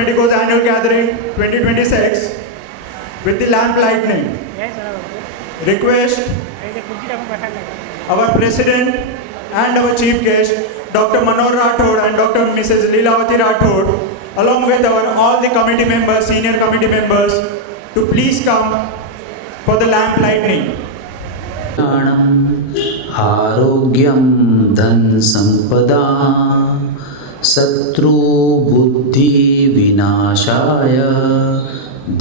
Medico's annual gathering 2026 with the lamp lightning. Request our President and our Chief Guest, Dr. Manor Rathod and Dr. Mrs. Leelavati Rathod, along with all the committee members, senior committee members, to please come for the lamp lightning. आरोग्यं धन संपदा शत्रु बुद्धि विनाशाय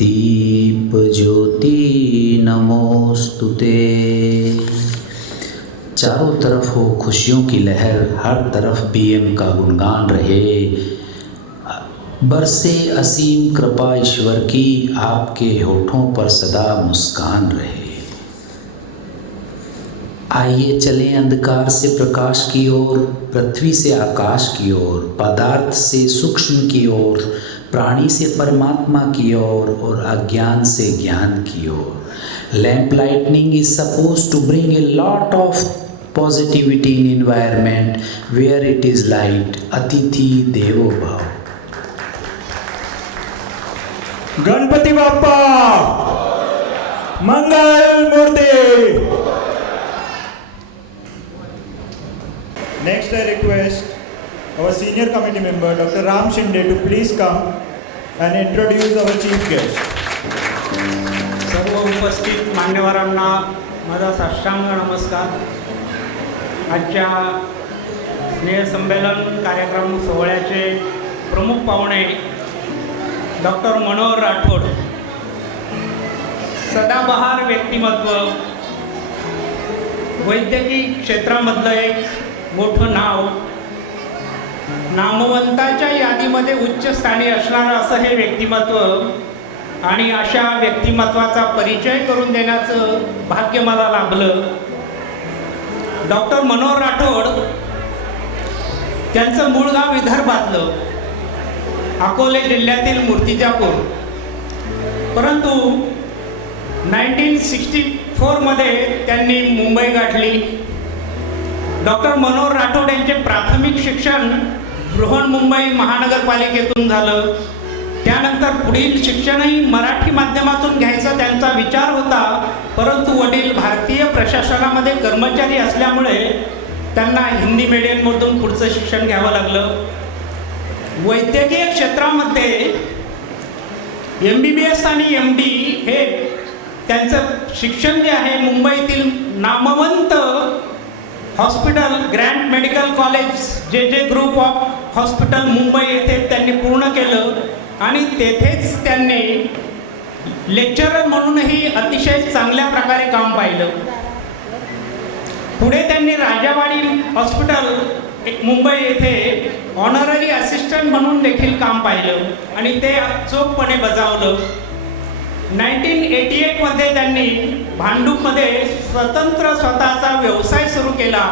दीप ज्योति नमोस्तुते। चारों तरफ हो खुशियों की लहर, हर तरफ बीएम का गुणगान रहे, बरसे असीम कृपा ईश्वर की, आपके होठों पर सदा मुस्कान रहे। आइए चलें अंधकार से प्रकाश की ओर, पृथ्वी से आकाश की ओर, पदार्थ से सूक्ष्म की ओर, प्राणी से परमात्मा की ओर और अज्ञान से ज्ञान की ओर। Lamp lighting is suppose to bring a lot of positivity in environment where it is light. अतिथि देवो भव। गणपति बाप्पा मंगल मूर्ति। Next, I request our senior committee member, Dr. Ram Shinde, to please come and introduce our chief guest. सर्व उपस्थित मान्यवरांना माझा साष्टांग नमस्कार। आजच्या स्नेहसंमेलन कार्यक्रम सोहळ्याचे प्रमुख पाहुणे डॉक्टर मनोहर राठोड, सदाबहार व्यक्तिमत्व, वैद्यकीय क्षेत्रामधलं एक मोठं नाव, नामवंताच्या यादीमध्ये उच्च स्थानी असणारं असं हे व्यक्तिमत्व, आणि अशा व्यक्तिमत्वाचा परिचय करून देण्याचं भाग्य मला लाभलं। डॉक्टर मनोहर राठोड त्यांचं मूळ गाव विदर्भातलं अकोले जिल्ह्यातील मूर्तिजापूर, परंतु 1964 मध्ये त्यांनी मुंबई गाठली। डॉक्टर मनोहर राठोड यांचे प्राथमिक शिक्षण बृहन्मुंबई महानगरपालिकेतून झालं। त्यानंतर पुढील शिक्षणही मराठी माध्यमातून घ्यायचा त्यांचा विचार होता, परंतु वडील भारतीय प्रशासनामध्ये कर्मचारी असल्यामुळे त्यांना हिंदी मीडियममधून पुढचं शिक्षण घ्यावं लागलं। वैद्यकीय क्षेत्रामध्ये MBBS आणि MD हे त्यांचं शिक्षण जे आहे मुंबईतील नामवंत हॉस्पिटल ग्रँड मेडिकल कॉलेज जे ग्रुप ऑफ हॉस्पिटल मुंबई येथे त्यांनी पूर्ण केलं, आणि तेथेच त्यांनी लेक्चरर म्हणूनही अतिशय चांगल्या प्रकारे काम पाहिलं। पुढे त्यांनी राजावाडी हॉस्पिटल मुंबई येथे ऑनररी असिस्टंट म्हणून देखील काम पाहिलं आणि ते चोखपणे बजावलं। 1988 मध्ये त्यांनी भांडूपमध्ये स्वतंत्र स्वतःचा व्यवसाय सुरू केला,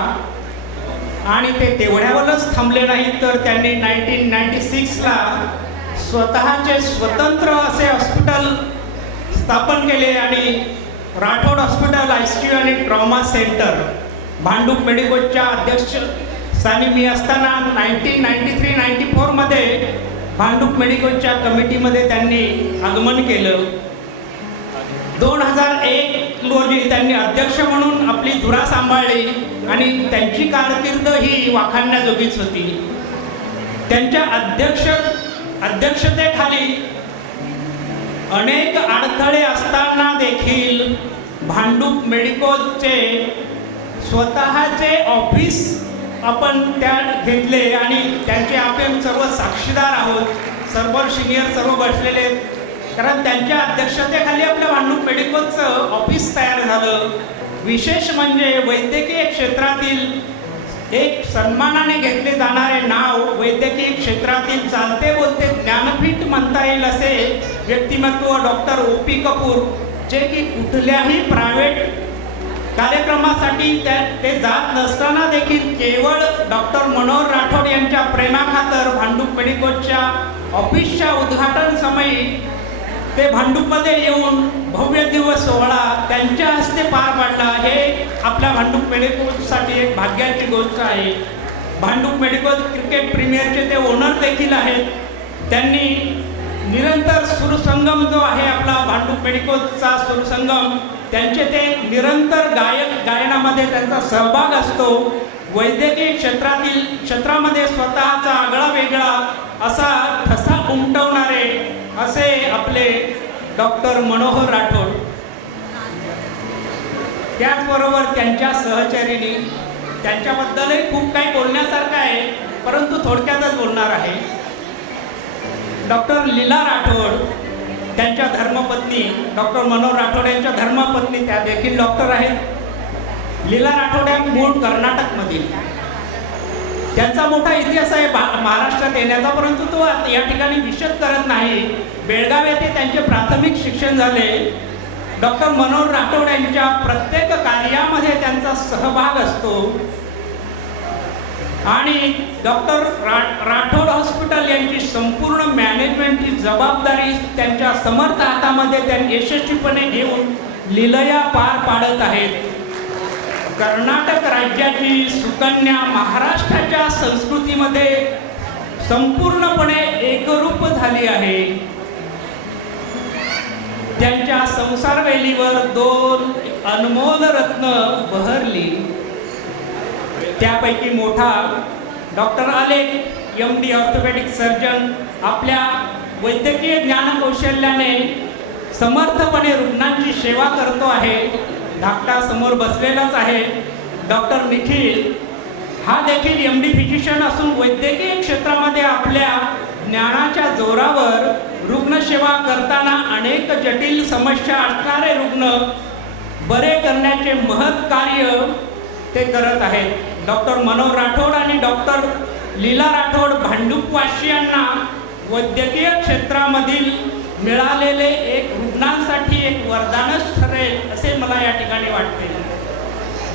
आणि ते तेवढ्यावरच थांबले नाहीत, तर त्यांनी 1996 ला स्वतःचे स्वतंत्र असे हॉस्पिटल स्थापन केले आणि राठोड हॉस्पिटल ICU आणि ट्रॉमा सेंटर भांडूप मेडिकोच्या अध्यक्षस्थानी मी असताना 1993-94 मध्ये भांडूप मेडिकोच्या कमिटीमध्ये त्यांनी आगमन केलं। 2001 रोजी त्यांनी अध्यक्ष म्हणून आपली धुरा सांभाळली आणि त्यांची कारकीर्द ही वाखाणण्याजोगीच होती। त्यांच्या अध्यक्षतेखाली अनेक अडथळे असताना देखील भांडूप मेडिकोचे स्वतःचे ऑफिस आपण त्या घेतले आणि त्यांचे आपण सर्व साक्षीदार आहोत, सर्व सिनियर सर्व बसलेले आहेत, कारण त्यांच्या अध्यक्षतेखाली आपल्या भांडूप मेडिकोचं ऑफिस तयार झालं। विशेष म्हणजे वैद्यकीय क्षेत्रातील एक सन्मानाने घेतले जाणारे नाव, वैद्यकीय क्षेत्रातील चालते बोलते ज्ञानपीठ म्हणता येईल असे व्यक्तिमत्व डॉक्टर OP कपूर, जे की कुठल्याही प्रायव्हेट कार्यक्रमासाठी ते जात नसताना देखील केवळ डॉक्टर मनोहर राठोड यांच्या प्रेमाखातर भांडूप मेडिकोच्या ऑफिसच्या उद्घाटन समयी ते भांडूपमध्ये येऊन भव्य दिवस सोहळा त्यांच्या हस्ते पार पाडला। हे आपल्या भांडूप मेडिकोसाठी एक भाग्याची गोष्ट आहे। भांडूप मेडिको क्रिकेट प्रीमियरचे ते ओनर देखील आहेत। त्यांनी निरंतर सुरसंगम जो आहे आपला भांडूप मेडिकोजचा सुरसंगम, त्यांचे ते निरंतर गायनामध्ये त्यांचा सहभाग असतो. वैद्यकीय क्षेत्रामध्ये स्वतःचा आगळा वेगळा असा ठसा उमटवणारे असे आपले डॉक्टर मनोहर राठोड. त्याचबरोबर त्यांच्या सहचरीनी, त्यांच्याबद्दलही खूप काही बोलण्यासारखं आहे, परंतु थोडक्यातच बोलणार आहे. डॉक्टर लीला राठोड, त्यांच्या धर्मपत्नी डॉक्टर मनोहर राठोड यांच्या धर्मपत्नी त्या देखील डॉक्टर आहेत. लीला राठोड या मूळ कर्नाटकमधील. त्यांचा मोठा इतिहास आहे महाराष्ट्रात येण्याचा, परंतु तो या ठिकाणी विशद करत नाही. बेळगाव येथे त्यांचे प्राथमिक शिक्षण झाले. डॉक्टर मनोहर राठोड यांच्या प्रत्येक कार्यामध्ये त्यांचा सहभाग असतो आणि डॉक्टर राठोड हॉस्पिटल यांची संपूर्ण मॅनेजमेंटची जबाबदारी त्यांच्या समर्थ हातामध्ये त्यांनी यशस्वीपणे घेऊन लीलया पार पाडत आहेत. कर्नाटक राज्याची सुकन्या महाराष्ट्राच्या संस्कृतीमध्ये संपूर्णपणे एकरूप झाली आहे. त्यांच्या संसारवेलीवर 2 अनमोल रत्न बहरली. त्यापैकी मोठा डॉक्टर आलेख MD ऑर्थोपेडिक सर्जन आपल्या वैद्यकीय ज्ञानकौशल्याने समर्थपणे रुग्णांची सेवा करतो आहे. धाकटा समोर बसलेलाच आहे. डॉक्टर निखिल हा देखील MD फिजिशियन असून वैद्यकीय क्षेत्रामध्ये आपल्या ज्ञानाच्या जोरावर रुग्णसेवा करताना अनेक जटिल समस्या असणारे रुग्ण बरे करण्याचे महत् कार्य ते करत आहेत. डॉक्टर मनोहर राठोड आणि डॉक्टर लीला राठोड भांडूपवासियांना वैद्यकीय क्षेत्रामधील मिळालेले एक रुग्णांसाठी एक वरदानच ठरेल असे मला या ठिकाणी वाटते.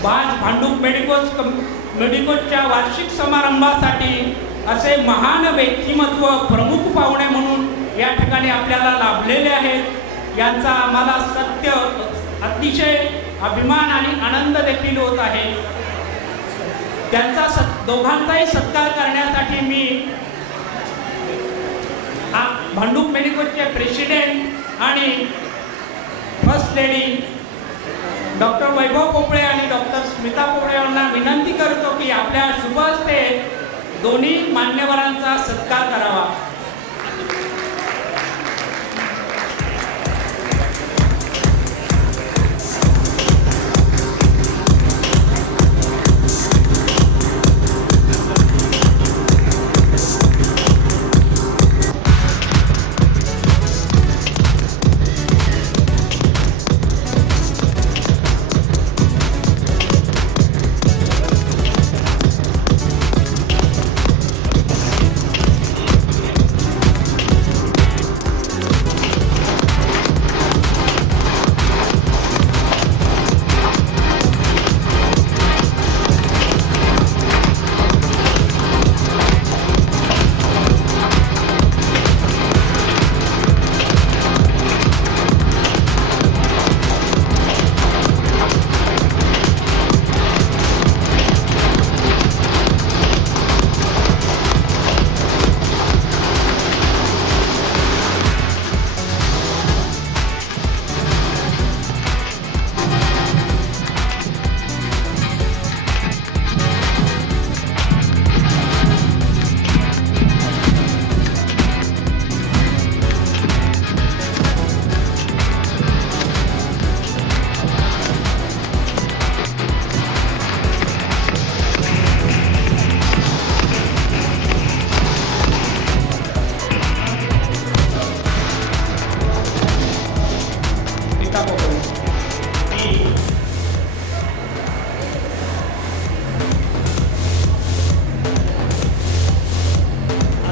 भांडूप मेडिकोजच्या वार्षिक समारंभासाठी असे महान व्यक्तिमत्व प्रमुख पाहुणे म्हणून या ठिकाणी आपल्याला लाभलेले आहेत. यांचा आम्हाला अतिशय अभिमान आणि आनंद देखील होत आहे. त्यांचा दोघांचाही सत्कार करण्यासाठी मी भांडूप मेडिकोजचे प्रेसिडेंट आणि फर्स्ट लेडी डॉक्टर वैभव पोपळे आणि डॉक्टर स्मिता पोपळे यांना विनंती करतो की आपल्या शुभ हस्ते दोन्ही मान्यवरांचा सत्कार करावा.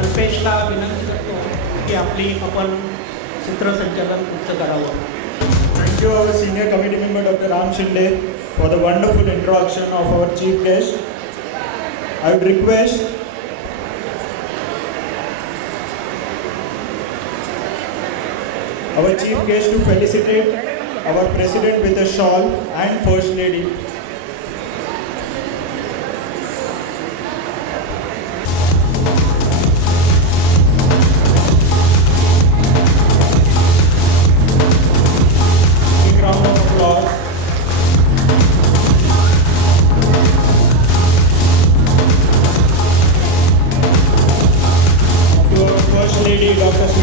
अल्पेशला विनंती करतो की आपली आपण सूत्रसंचालन पूर्ण करावं. Thank you, our senior committee member Dr. Ram Shinde, for the wonderful introduction of our chief guest. I would request our chief guest to felicitate our president with a shawl and first lady.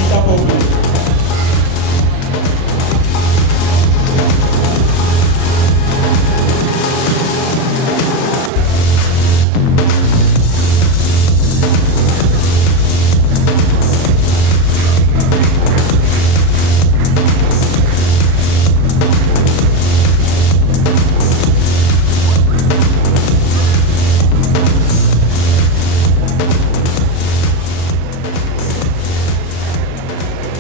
Anita Fogler.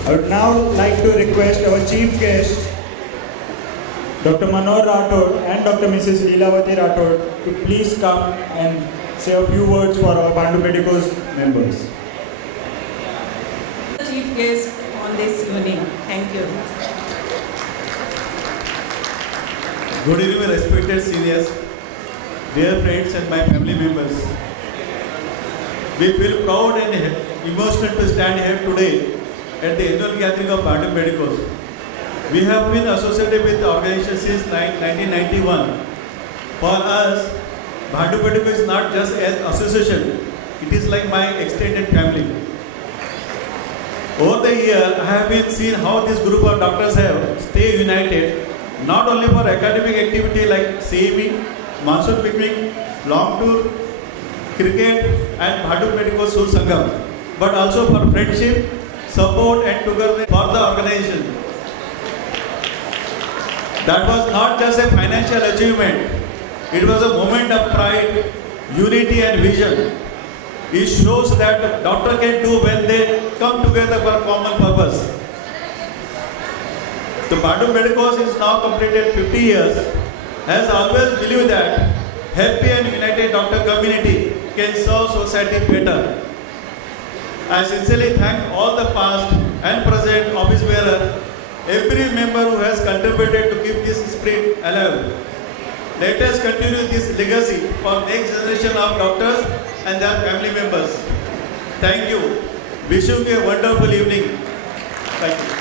I would now like to request our chief guest, Dr. Manor Rathod and Dr. Mrs. Leelavati Rathod to please come and say a few words for our Bhandup Medicos members. Chief guest on this evening. Thank you. Good evening, respected seniors, dear friends and my family members. We feel proud and emotional to stand here today at the annual gathering of Bhandup Medicos. We have been associated with the organization since 1991. For us, Bhandup Medicos is not just an association, it is like my extended family. Over the year, I have been seeing how this group of doctors have stayed united, not only for academic activity like CME, monsoon picnic, long tour, cricket and Bhandup Medicos Sur Sangam, but also for friendship, support and together for the organization. That was not just a financial achievement, it was a moment of pride, unity and vision. It shows that doctor can do when they come together for a common purpose. The Bhandup Medicos is now completed 50 years, has always believed that happy and united doctor community can serve society better. I sincerely thank all the past and present office bearer, every member who has contributed to keep this spirit alive. Let us continue this legacy for next generation of doctors and their family members. Thank you. Wishing you a wonderful evening. Thank you.